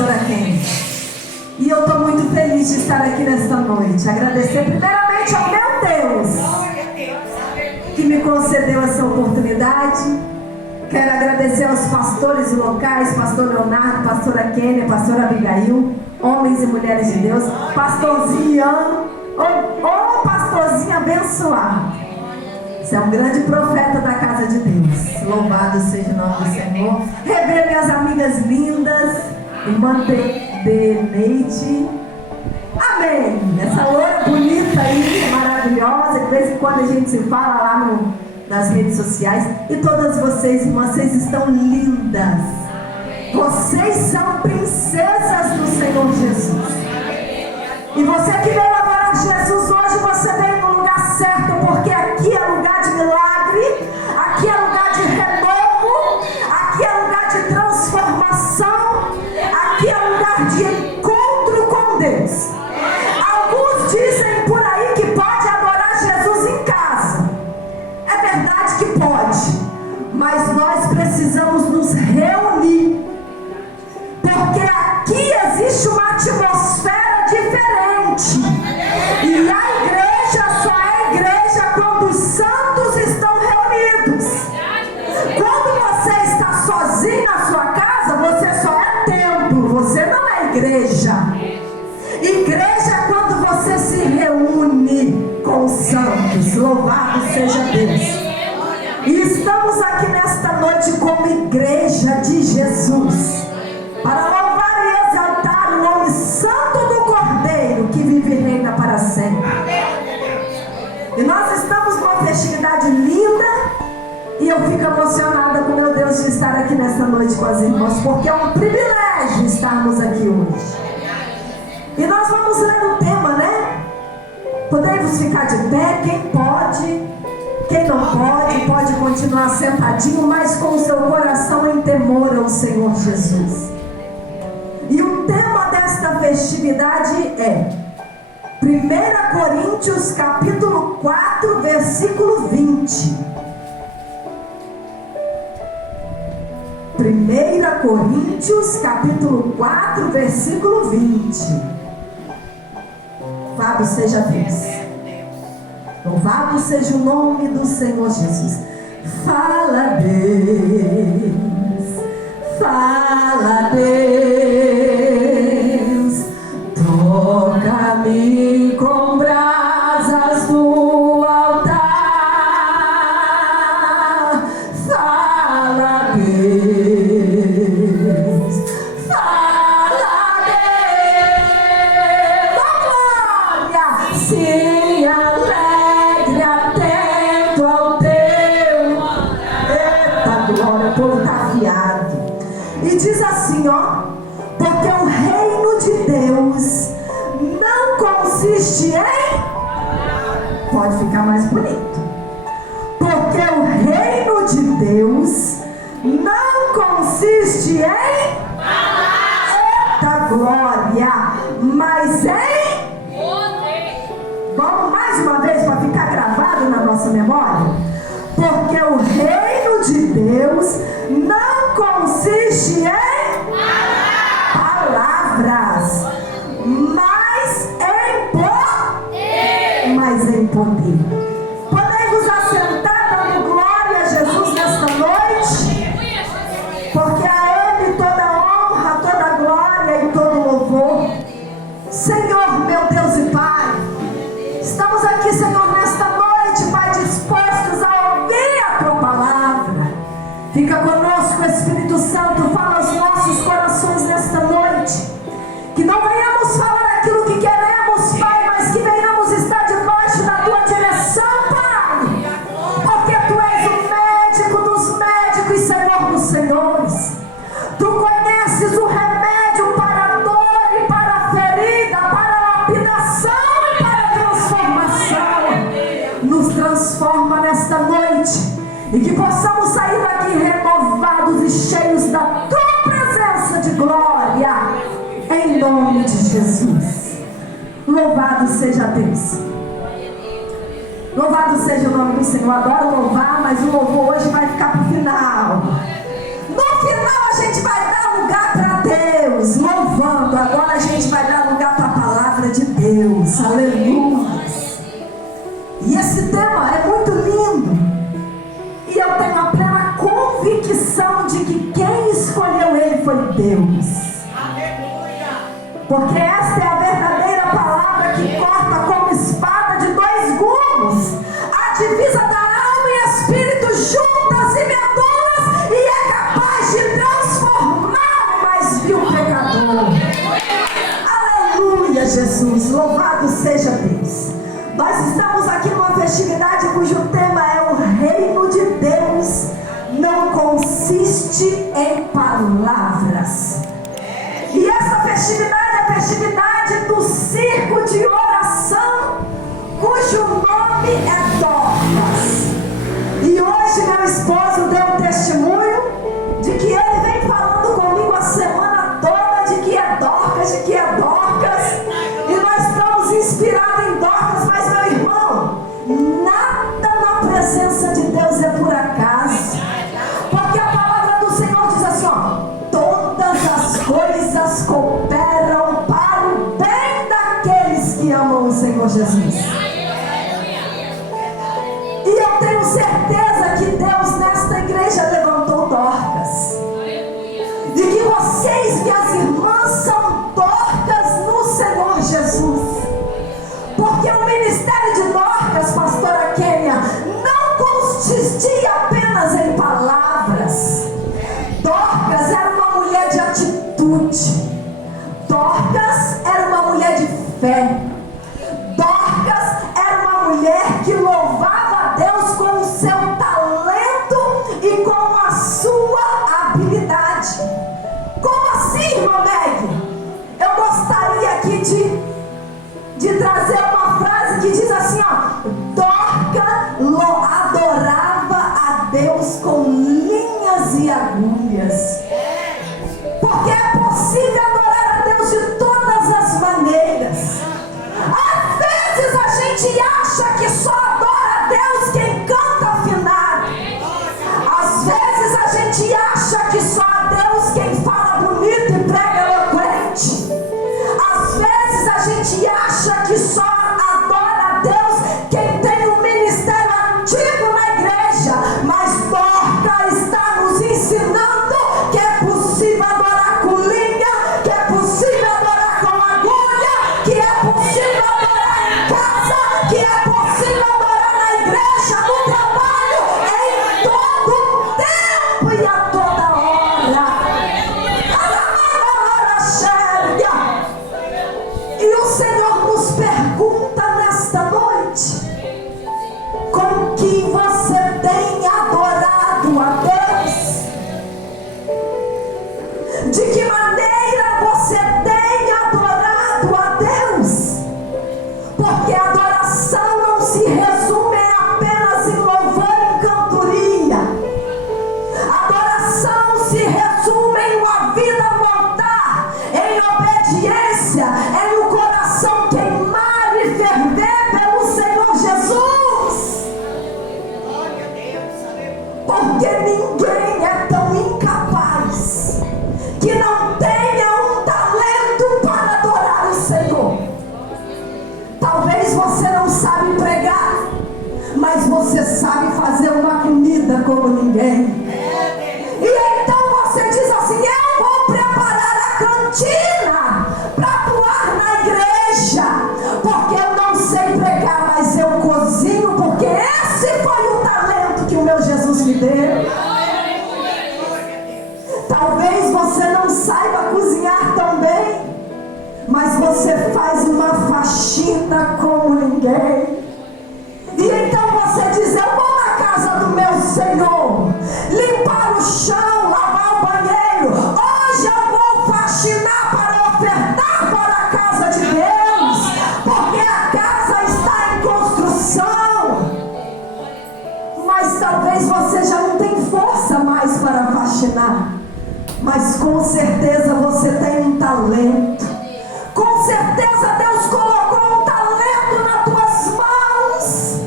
pastora Kenny. E eu estou muito feliz de estar aqui nesta noite. Agradecer primeiramente ao meu Deus, que me concedeu essa oportunidade. Quero agradecer aos pastores locais, pastor Leonardo, pastora Kenny, pastora Abigail, homens e mulheres de Deus, pastorzinho Ian, pastorzinho abençoado. Você é um grande profeta da casa de Deus. Louvado seja o nome do Senhor. Rever minhas amigas lindas, irmã Neide. Amém. Essa loura bonita aí, maravilhosa. De vez em quando a gente se fala lá nas redes sociais. E todas vocês, irmãs, vocês estão lindas. Vocês são princesas do Senhor Jesus. E você que veio adorar Jesus hoje, você veio no lugar certo, porque aqui é lugar de milagre, aqui é lugar de renovo, aqui é lugar de transformação, aqui é lugar de encontro com Deus. Alguns dizem por aí que pode adorar Jesus em casa. É verdade que pode, mas nós precisamos nos reunir, porque aqui existe uma atmosfera diferente. E a igreja só é igreja quando os santos estão reunidos. Quando você está sozinho na sua casa, você só é templo, você não é igreja. Igreja é quando você se reúne com os santos. Louvado seja Deus. E estamos aqui nesta noite como igreja de Jesus, para louvar e exaltar o nome santo do Cordeiro, que vive e reina para sempre. E nós estamos numa festividade linda, e eu fico emocionada com meu Deus de estar aqui nesta noite com as irmãs, porque é um privilégio estarmos aqui hoje. E nós vamos ler o tema, né? Podemos ficar de pé, quem pode. Quem não pode continuar sentadinho, mas com o seu coração em temor ao Senhor Jesus. E o tema desta festividade é 1 Coríntios capítulo 4, versículo 20. 1 Coríntios capítulo 4, versículo 20. Louvado seja Deus. Louvado seja o nome do Senhor Jesus. Fala Deus, fala Deus, toca-me com brasas do altar. Fala Deus, fala Deus, oh glória, sim, alegre, atento ao teu. Eita glória, o povo está afiado. E diz assim, ó: porque o reino de Deus não consiste em... Pode ficar mais bonito. Porque o reino de Deus não consiste em... Eita glória, mas em... Vamos mais uma vez para ficar gravado na nossa memória. Porque o reino de Deus não consiste em palavras, mas em poder. Podemos assentar dando glória a Jesus nesta noite, porque a Ele toda honra, toda glória e todo louvor. Senhor, meu Deus e Pai, estamos aqui, Senhor, nesta noite, Pai, dispostos a ouvir a Tua palavra. Fica conosco, Espírito Santo, fala aos nossos corações nesta noite. Que não venhamos falar aquilo que queremos, Pai, mas que venhamos estar debaixo da Tua direção, Pai. Porque Tu és o médico dos médicos e Senhor dos senhores. Tu conheces o remédio para a dor e para a ferida, para a lapidação e para a transformação. Nos transforma nesta noite, e que possamos sair daqui renovados e cheios da Tua presença de glória, em nome de Jesus. Louvado seja Deus. Louvado seja o nome do Senhor. Adoro louvar, mas o louvor hoje vai ficar para o final. No final a gente vai dar lugar para Deus. Louvado Deus, aleluia. E esse tema é muito lindo. E eu tenho a plena convicção de que quem escolheu ele foi Deus. Porque esta é a verdadeira palavra que corta como espada de dois gumes, a divisa da alma e espírito juntas e medulas, e é capaz de transformar o mais vil pecador. Aleluia, Jesus, louvado seja Deus. Nós estamos aqui numa festividade cujo tema é o reino de Deus não consiste em palavras. E essa festividade é a festividade do circo de oração, cujo nome é Dorcas. E hoje meu esposo deu um testemunho de que ele vem falando comigo a semana toda de que é Dorcas, de que é Dorcas. E nós estamos inspirados em Dorcas, mas meu irmão, nada na presença de Deus é por acaso. Porque a palavra do Senhor diz assim, ó, todas as coisas cooperam para o bem daqueles que amam o Senhor Jesus. E eu tenho certeza que Deus nesta igreja levantou Dorcas. De que vocês e as irmãs são Dorcas no Senhor Jesus. Porque o ministério de Dorcas, pastora Kênia, não consistia apenas em palavras. Dorcas era uma mulher de atitude. Dorcas era uma mulher de fé. Dorcas era uma mulher que louvava a Deus com o seu talento e com a sua habilidade. Como assim, irmã Meg? Eu gostaria aqui de trazer uma frase que diz assim, ó, Dorcas adorava a Deus com linhas e agulhas. Porque é possível adorar a Deus de todas as maneiras. Às vezes a gente acha que só adora a Deus quem canta afinado. Às vezes a gente acha que só a Deus quem fala bonito e prega eloquente. Às vezes a gente acha que só adora a Deus quem tem um ministério ativo na igreja. Mas Dorcas está nos ensinando que é possível adorar com linha, que é possível adorar com agulha, que é possível adorar em casa, que é possível adorar na igreja, no trabalho, em todo tempo e a toda hora. E o Senhor nos pergunta nesta noite: com que você tem adorado a Deus? De que maneira você tem adorado a Deus? Porque a adoração não se resume apenas em louvor e cantoria. A adoração se resume em uma vida montar, em obediência, em um coração queimar e ferver pelo Senhor Jesus. Porque ninguém é tão incapaz que não tenha um talento para adorar o Senhor. Talvez você não sabe pregar, mas você sabe fazer uma comida como ninguém. E então você diz assim, eu vou preparar a cantina para atuar na igreja, porque eu não sei pregar, mas eu cozinho, porque esse foi o talento que o meu Jesus me deu. Talvez você não saiba cozinhar tão bem, mas você faz uma faxina como ninguém. E então você diz, eu vou na casa do meu Senhor, limpar o chão, lavar o banheiro. Hoje eu vou faxinar para ofertar para a casa de Deus, porque a casa está em construção. Mas talvez você já não tenha força mais para faxinar. Mas com certeza você tem um talento. Com certeza Deus colocou um talento nas tuas mãos.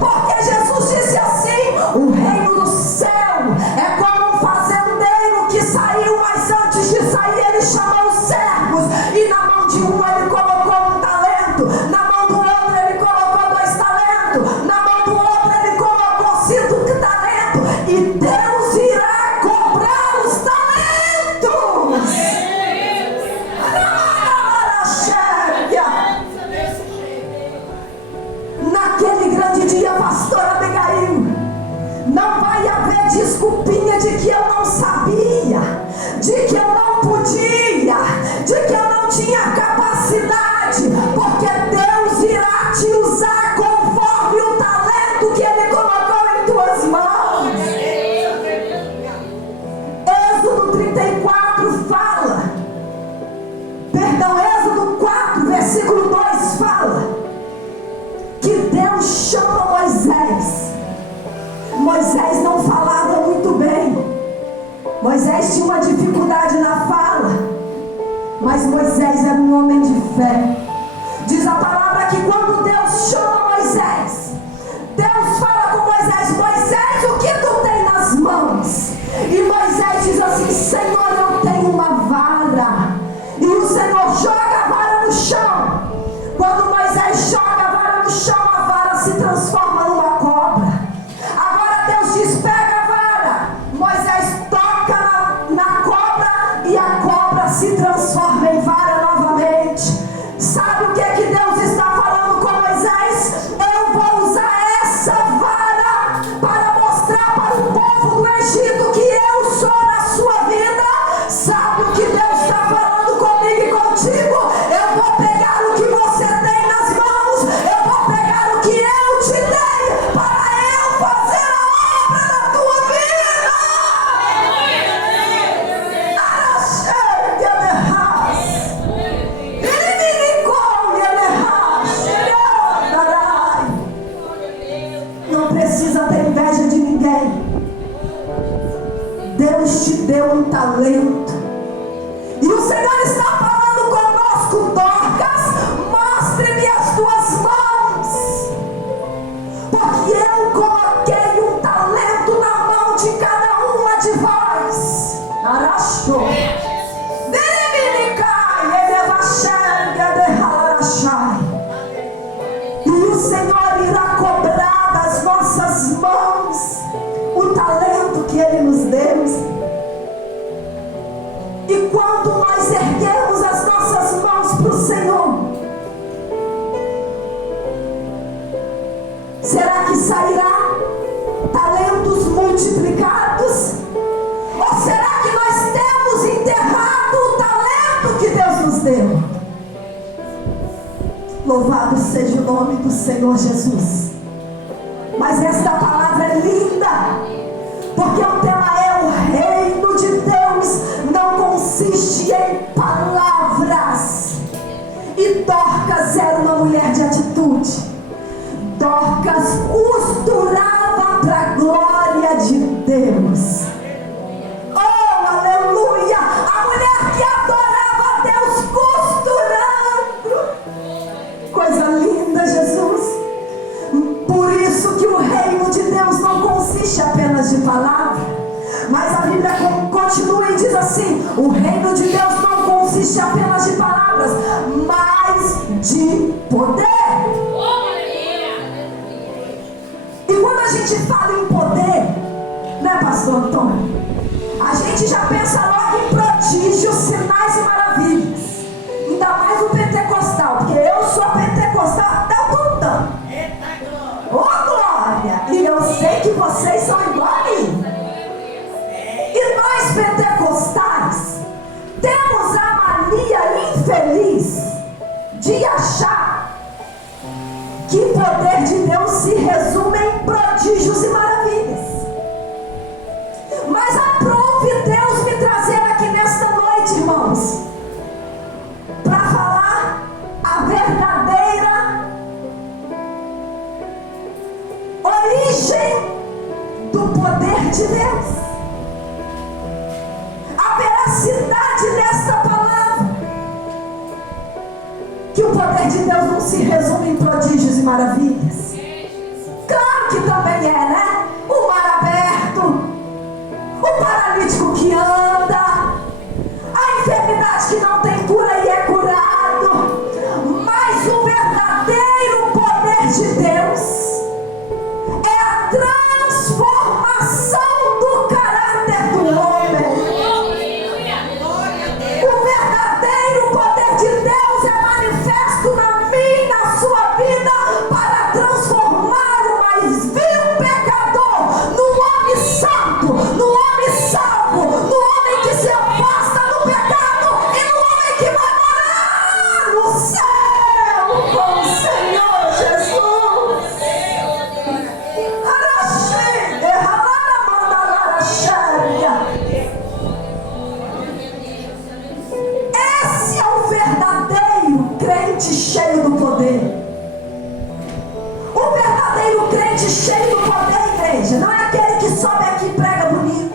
Porque Jesus disse assim, o reino do céu é como um fazendeiro que saiu, mas antes de sair ele chamou os servos, e na mão de um ele colocou um talento. não podia, de que eu não tinha capacidade, porque Deus irá te usar conforme o talento que Ele colocou em tuas mãos. Êxodo 34 fala, Êxodo 4, versículo 2 fala, que Deus chama Moisés. Moisés não falava muito bem. Moisés tinha uma dificuldade na fala, mas Moisés era um homem de fé. Diz a palavra que quando Deus chama Moisés, Deus fala com Moisés: Moisés, o que tu tem nas mãos? E Moisés diz assim: Senhor, eu tenho uma vara. E o Senhor joga a vara no chão. Quando Moisés joga a vara no chão, a vara se transforma numa cobra. Agora Deus diz: pega a vara. Moisés toca na cobra e a cobra se transforma em vara novamente. Sabe o que é que Deus está falando com Moisés? Eu vou usar essa vara para mostrar para o povo do Egito que eu sou na sua vida. Sabe o que Deus está falando comigo e contigo? Eu vou pegar o que você tem nas mãos, eu vou pegar o que eu te dei para eu fazer a obra na tua vida. Não precisa ter inveja de ninguém. Deus te deu um talento. E o Senhor está falando conosco: Dorcas, mostre-me as tuas mãos, porque eu coloquei um talento na mão de cada uma de vós. Arachou. E o Senhor irá cobrar das nossas mãos o talento que Ele nos deu. E quando nós erguemos as nossas mãos para o Senhor, será que sairá talentos multiplicados? Ou será que nós temos enterrado o talento que Deus nos deu? Louvado seja o nome do Senhor Jesus. Mas esta palavra é linda, porque o tema é: o reino de Deus não consiste em palavras. E Dorcas era uma mulher de atitude. Dorcas costurava para a glória de Deus. Oh, aleluia! A mulher que adorava a Deus costurando. Coisa linda, Jesus. Por isso que o reino de Deus não consiste apenas de palavra. Mas a Bíblia continua e diz assim: o reino de Deus não consiste apenas de palavras, mas de poder. E quando a gente fala em poder, né, pastor Antônio? A gente já pensa logo em prodígios, sinais e maravilhas. Ainda mais o pentecostal, porque eu sou pentecostal até o tuntão. Ô glória! E eu sei que vocês são igual a mim. E nós pentecostais temos a mania infeliz de achar que o poder de Deus se resume em prodígios e maravilhas. Mas aprove Deus me trazer aqui nesta noite, irmãos, para falar a verdadeira origem do poder de Deus, a veracidade desta palavra, que o poder de Deus não se resume em prodígios e maravilhas. Claro que também é, né? O mar aberto, o paralítico que anda, a enfermidade que não tem cura e é curado. Mas o verdadeiro poder de Deus é a transformação do caráter do homem. O verdadeiro poder de Deus é manifesto na minha e na sua vida para transformar o mais vil pecador num homem santo, num homem salvo, num homem que se afasta do pecado. crente cheio do poder. O verdadeiro crente cheio do poder, igreja, não é aquele que sobe aqui e prega bonito.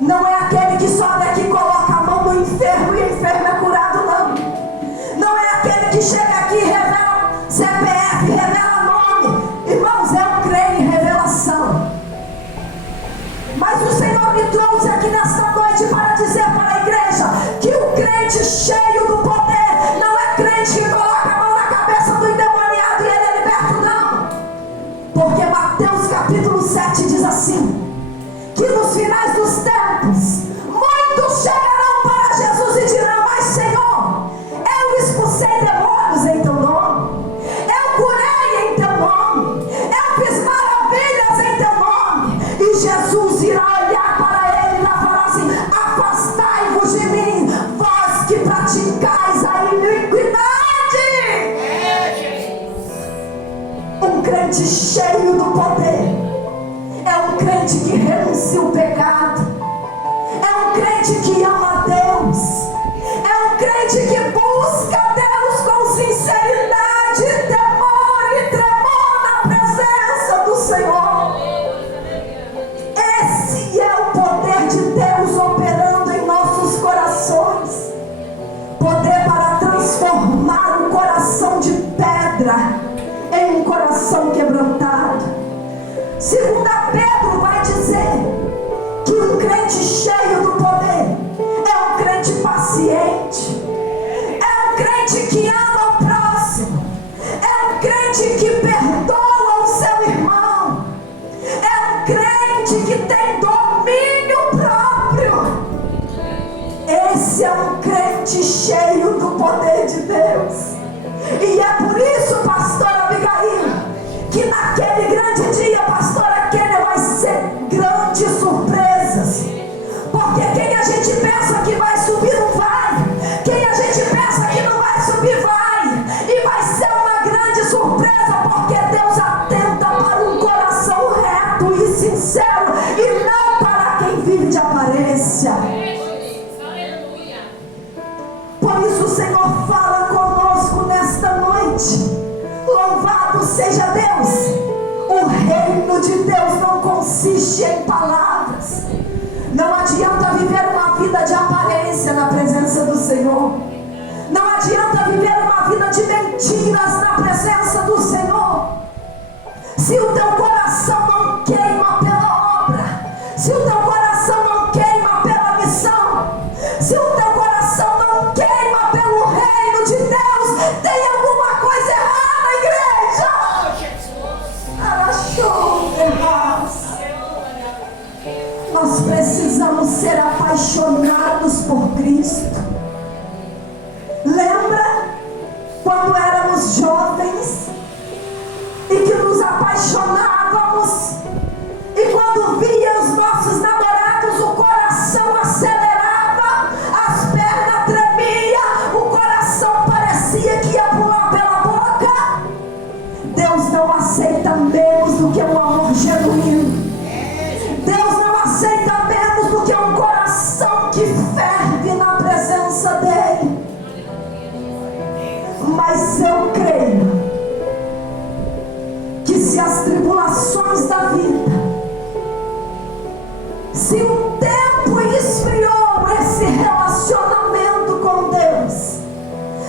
Não é aquele que sobe aqui e coloca a mão no enfermo e o enfermo é curado, não. Não é aquele que chega aqui e revela CPF, revela nome. Irmãos, eu creio em revelação. Mas o Senhor me trouxe aqui nesta noite para dizer para a igreja que o crente cheio do poder não é crente que coloca a mão na cabeça do endemoniado e ele é liberto, não. Porque Mateus capítulo 7 diz assim, que nos finais dos tempos, muitos chegarão para Jesus e dirão, mas Senhor, eu expulsei demônios em teu nome, eu curei em teu nome, eu fiz maravilhas em teu nome. E Jesus irá olhar para ele e irá falar assim, afastai-vos de mim, vós que praticais a iniquidade. Um crente cheio do poder é um crente que renuncia o pecado, é um crente que ama a Deus, é um crente que busca a Deus com sinceridade, temor e tremor na presença do Senhor. Esse é o poder de Deus operando em nossos corações, poder para transformar um coração de pedra em um coração quebrantado. Segunda Pedro vai dizer que um crente cheio do poder é um crente paciente, é um crente que ama o próximo, é um crente que perdoa o seu irmão, é um crente que tem domínio próprio. Esse é um crente cheio do poder de Deus. E é por isso, pastora Abigail, que naquele grande dia, pastora Kênia, vai ser grandes surpresas. Porque quem a gente pensa que vai subir não vai, quem a gente pensa que não vai subir vai. E vai ser uma grande surpresa, porque Deus atenta para um coração reto e sincero, e não para quem vive de aparência. Por isso o Senhor fala conosco nesta noite. Louvado seja Deus. O reino de Deus não consiste em palavras. Não adianta viver uma vida de aparência na presença do Senhor. Não adianta viver uma vida de mentiras na presença do Senhor. Se o teu coração não queima pela obra, se o teu coração não queima pela missão, se o teu coração não queima pelo reino de Deus, tem alguma coisa errada, igreja. Nós precisamos ser apaixonados por Cristo. Lembra quando éramos jovens e que nos apaixonávamos, e quando via os nossos namorados o coração acelerava, as pernas tremiam, o coração parecia que ia pular pela boca? Deus não aceita menos do que um amor genuíno. Deus não aceita menos do que um coração que ferve na presença dEle. Mas eu creio que se as tribulações da vida, se o tempo esfriou esse relacionamento com Deus,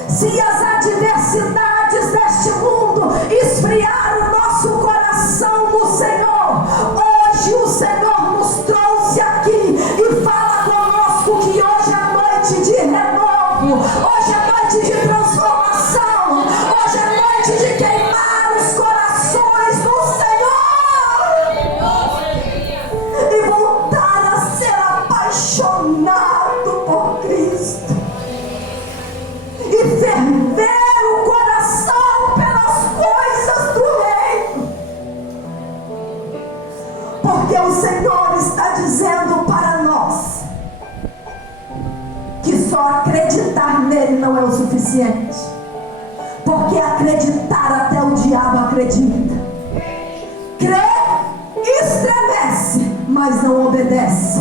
se as adversidades deste mundo esfriaram o nosso coração no Senhor, hoje o Senhor nos trouxe aqui e fala conosco que hoje é noite de renovo, hoje é noite de transformação, hoje é noite de queimar os corações no Senhor e voltar a ser apaixonado por Cristo e ferver o coração pelas coisas do reino. Porque o Senhor está dizendo para nós que só acreditar nele não é o suficiente. Porque acreditar até o diabo acredita. Crê, estremece, mas não obedece.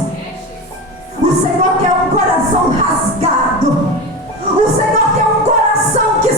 O Senhor quer um coração rasgado. O Senhor quer um coração que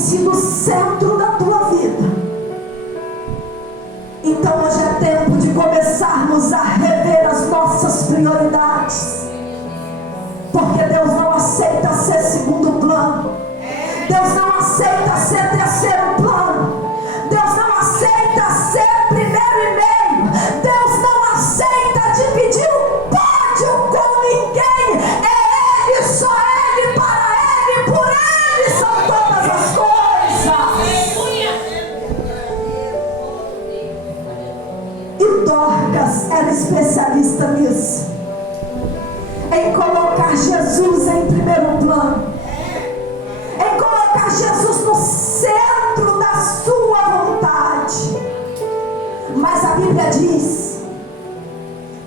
sido o centro da tua vida. Então hoje é tempo de começarmos a rever as nossas prioridades. Porque Deus não aceita ser segundo plano. Deus não aceita ser terceiro plano. Deus não aceita ser primeiro e meio. Deus não aceita dividir o pódio com ninguém. É Ele, só Ele, para Ele, por Ele são todas as coisas. E Dorcas era especialista nisso, em colocar Jesus em primeiro plano, em colocar Jesus no centro da sua vontade. Mas a Bíblia diz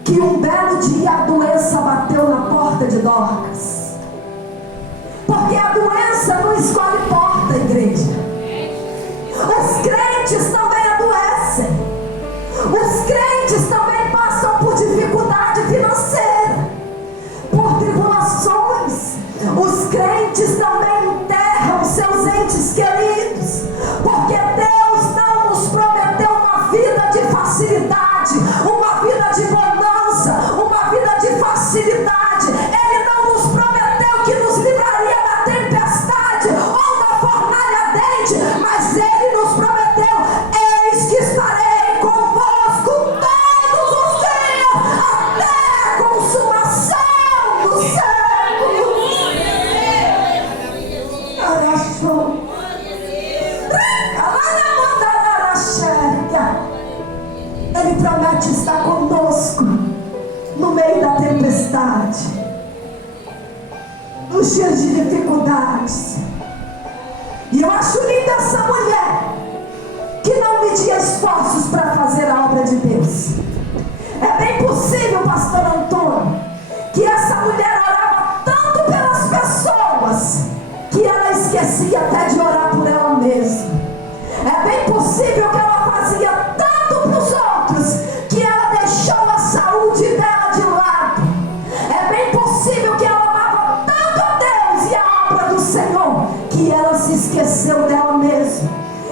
que um belo dia a doença bateu na porta de Dorcas. Porque a doença não escolhe porta, igreja. Os crentes também adoecem. Os crentes também passam por dificuldade financeira, por tribulações. Os crentes também enterram seus entes queridos, porque Deus não nos prometeu uma vida de facilidade, uma vida de bonança, uma vida de facilidade. Ele não nos prometeu que nos livraria da tempestade ou da fornalha ardente, mas Ele nos prometeu: eis que estarei convosco todos os dias, até a consumação dos séculos. Ele promete estar conosco no meio da tempestade, nos dias de dificuldades. E eu acho linda essa mulher que não media esforços para fazer a obra de Deus. É bem possível, pastor Antônio, que essa mulher orava tanto pelas pessoas que ela esquecia até de orar por ela mesma. É bem possível que ela fazia tanto para os outros que ela deixou a saúde dela de lado. É bem possível que ela amava tanto a Deus e a obra do Senhor que ela se esqueceu dela mesma.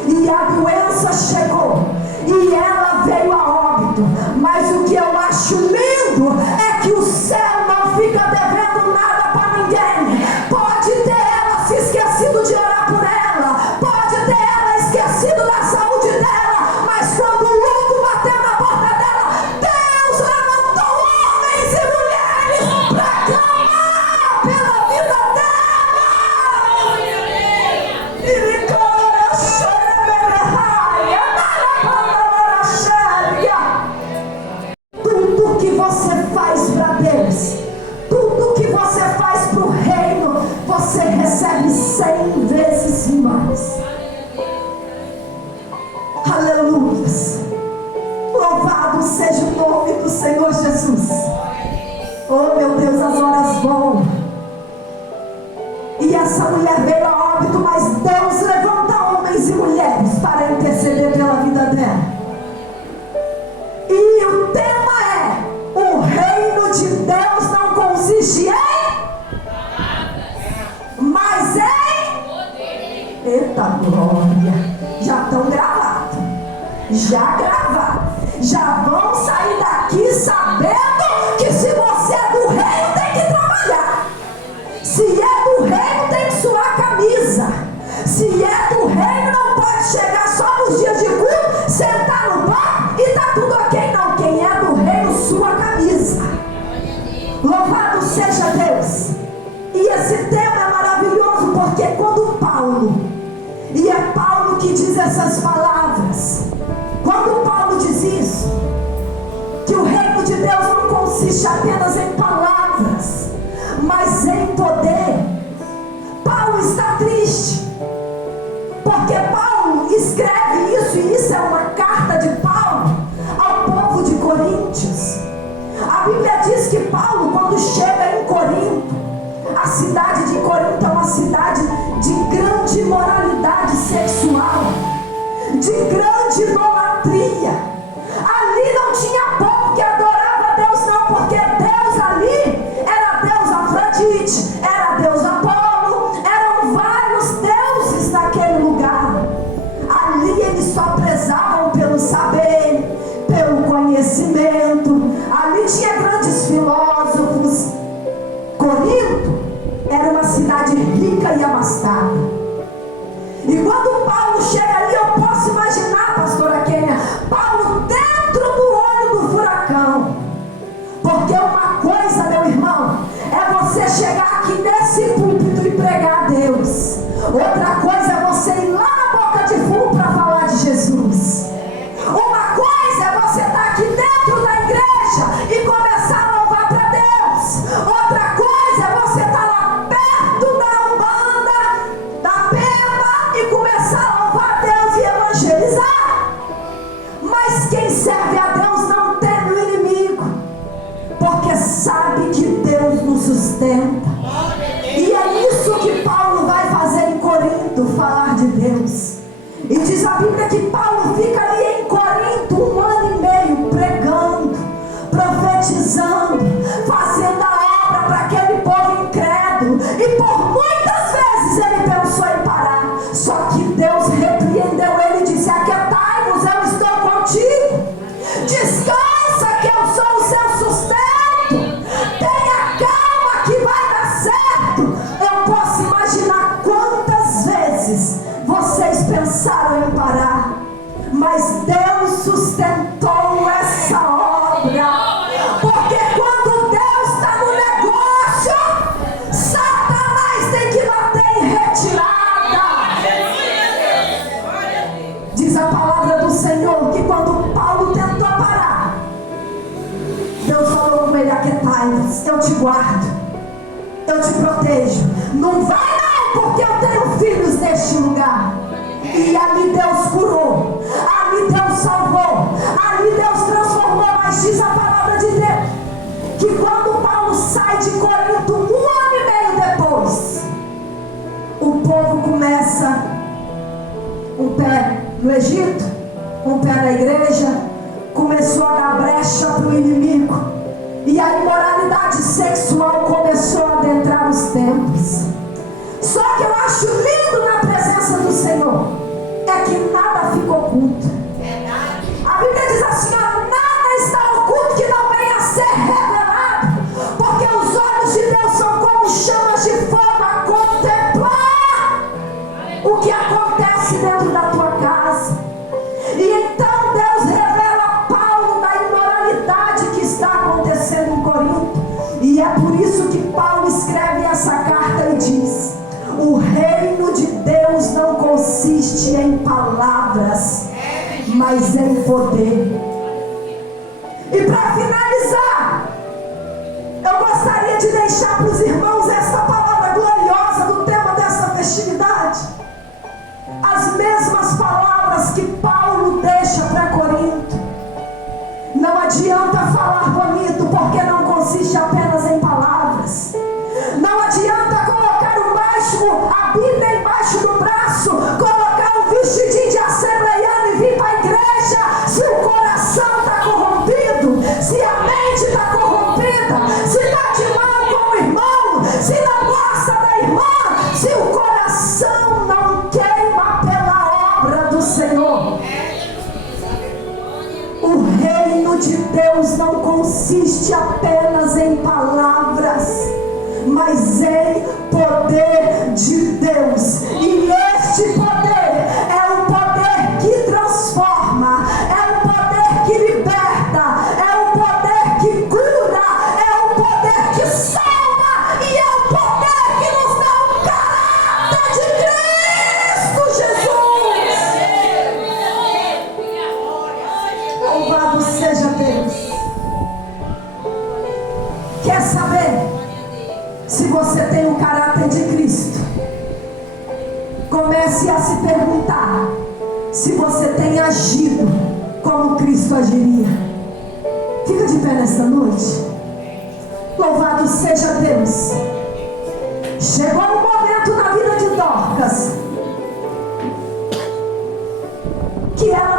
E a doença chegou e ela veio a óbito. Mas o que eu acho lindo é que o céu não fica devendo nada para ninguém. Pode ter ela se esquecido de orar por ela, pode ter ela esquecido da saúde dela, mas quando o luto bateu na porta dela, Deus levantou homens e mulheres para clamar pela vida dela. Tudo que você faz para Deus, tudo que você faz para o reino, você recebe 100 vezes mais. Aleluia. Louvado seja o nome do Senhor Jesus. Oh meu Deus, as horas voam. E essa mulher veio a óbito, mas Deus levanta homens e mulheres para interceder pela vida dela. E o tema é: o reino de Deus não consiste em, mas em, eita glória, já estão gravados, já gravaram, já vão sair daqui sabendo que se você é do reino tem que trabalhar, se é do reino tem que suar a camisa, se é do reino não pode chegar só nos dias de culto, sentar no banco e tá tudo ok. Não, quem é do reino sua a camisa. Louvado seja Deus. E esse tema é maravilhoso, porque quando Paulo, e é Paulo que diz essas palavras, quando Paulo diz isso, que o reino de Deus não consiste apenas em palavras, mas em poder, Paulo está triste, porque Paulo escreve isso, e isso é uma carta de Paulo ao povo de Coríntios. A Bíblia diz que Paulo, quando chega em Corinto, a cidade de Corinto é uma cidade de grande imoralidade sexual, de grande idolatria. Ali não tinha povo que adorava Deus, não, porque Deus ali era Deus Afrodite, era Deus Apolo, eram vários deuses naquele lugar. Deus. E diz a Bíblia que Paulo fica ali em Corinto 1 ano e meio pregando, profetizando, fazendo a obra para aquele povo incrédulo. E por muitas vezes ele pensou em parar. Só que Deus repreendeu ele e disse: aquietai-vos, eu estou contigo. Descansa que eu sou o seu sustento. Tenha calma que vai dar certo. Eu posso imaginar quantas vezes vocês pensaram em parar, mas Deus sustentou essa obra. Porque quando Deus está no negócio, Satanás tem que bater em retirada. Diz a palavra do Senhor que quando Paulo tentou parar, Deus falou com ele: aquietai-vos, eu te guardo, eu te protejo. Não vai não, porque eu tenho filhos neste lugar. E ali Deus curou, ali Deus salvou, ali Deus transformou. Mas diz a palavra de Deus que quando Paulo sai de Corinto 1 ano e meio depois, o povo começa, um pé no Egito, um pé na igreja, começou a dar brecha para o inimigo, e a imoralidade sexual começou a adentrar os templos. Só que eu acho lindo na presença do Senhor é que nada fica oculto. A Bíblia diz assim: nada está oculto que não venha a ser revelado, porque os olhos de Deus são como chamas de fogo a contemplar o que acontece dentro da tua casa. E então Deus revela a Paulo da imoralidade que está acontecendo em Corinto. E é por isso que Paulo escreve essa carta e diz: o reino de Deus não consiste em palavras, mas em poder. E para finalizar, eu gostaria de deixar para os irmãos esta palavra gloriosa do tema dessa festividade. As mesmas palavras que Paulo deixa para Corinto. Não adianta falar bonito, porque não consiste apenas em palavras. Não adianta colocar a Bíblia embaixo do braço, colocar um vestidinho de assembleiano e vir para a igreja, se o coração está corrompido, se a mente está corrompida, se está de mal com o irmão, se não gosta da irmã, se o coração não queima pela obra do Senhor. O reino de Deus não consiste apenas em palavras, mas em poder de Deus. E este poder é o poder que transforma, é o poder que liberta, é o poder que cura, é o poder que salva, e é o poder que nos dá o caráter de Cristo Jesus. Louvado seja Deus. Quer saber se você tem o caráter de Cristo? Comece a se perguntar se você tem agido como Cristo agiria. Fica de pé nesta noite. Louvado seja Deus. Chegou um momento na vida de Dorcas que ela